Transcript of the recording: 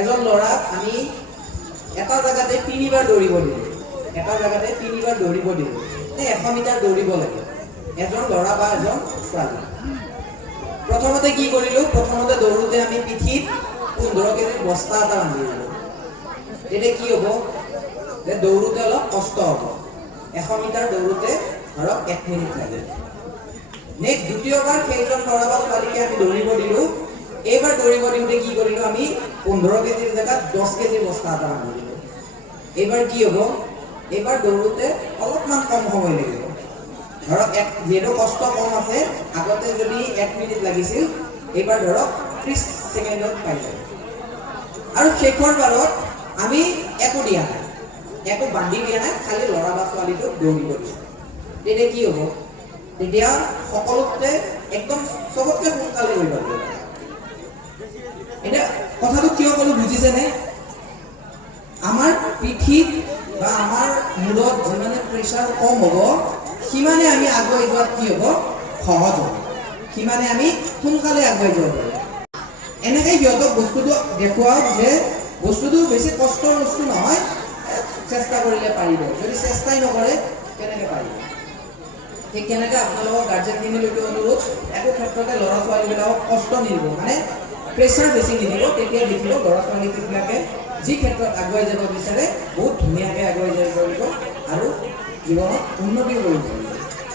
এজন ল'ৰাক আমি এটা জায়গাতে 3 বাৰ দৌৰিব দিলোঁ। এটা জায়গাতে 3 বাৰ দৌৰিব দিলোঁ। 100 মিটাৰ দৌৰিব লাগে এজন ল'ৰা বা এজন ছোৱালী। প্ৰথমতে কি কৰিলোঁ? প্ৰথমতে দৌৰোতে আমি পিঠিত 15 কেজিৰ বস্তা এটা বান্ধি দিলোঁ। তেতিয়া কি হ'ব? দৌৰোতে অলপ কষ্ট হ'ব। 100 মিটাৰ দৌৰোতে ধৰক 1 মিনিট লাগে। নেক্সট দ্বিতীয়বাৰ সেইজন ল'ৰা বা ছোৱালীকে আমি দৌৰিব দিলোঁ। এইবাৰ দৌৰিব দিওঁতে কি কৰিলোঁ? আমি 15 কেজিৰ জেগাত 10 কেজিৰ বস্তা এটা বান্ধি দিলোঁ। এইবাৰ কি হ'ব? এইবাৰ দৌৰোতে অলপমান কম সময় লাগিব। ধৰক যিহেতু কষ্ট কম আছে, আগতে যদি 1 মিনিট লাগিছিল, এইবাৰ ধৰক 30 ছেকেণ্ডত পাই যাব। আৰু শেষৰ বাৰত আমি একো দিয়া নাই, একো বান্ধি দিয়া নাই, খালি ল'ৰা বা ছোৱালীটোক দৌৰিব দিছোঁ। তেতিয়া কি হ'ব? তেতিয়া সকলোতে একদম চবতকৈ সোনকালে হৈ যাব। এতিয়া কথাটো কিয় ক'লো বুজিছেনে? আমাৰ পিঠিত বা আমাৰ মূৰত যিমানে প্ৰেছাৰ কম হ'ব, সিমানে আমি আগুৱাই যোৱাত কি হ'ব? সহজ হ'ব। সিমানে আমি সোনকালে আগুৱাই যাব পাৰিম। এনেকৈ সিহঁতক বস্তুটো দেখুৱাওক যে বস্তুটো বেছি কষ্টৰ বস্তু নহয়, চেষ্টা কৰিলে পাৰিব। যদি চেষ্টাই নকৰে কেনেকৈ পাৰিব? ঠিক তেনেকৈ আপোনালোকৰ গাৰ্জেনখিনিলৈকে অনুৰোধ, একো ক্ষেত্ৰতে ল'ৰা ছোৱালীবিলাকক কষ্ট নিদিব, মানে প্ৰেছাৰ বেছি নিদিব। তেতিয়া দেখিব ল'ৰা ছোৱালীবিলাকে যি ক্ষেত্ৰত আগুৱাই যাব বিচাৰে বহুত ধুনীয়াকৈ আগুৱাই যাব পাৰিব আৰু জীৱনত উন্নতিও কৰিব পাৰিব।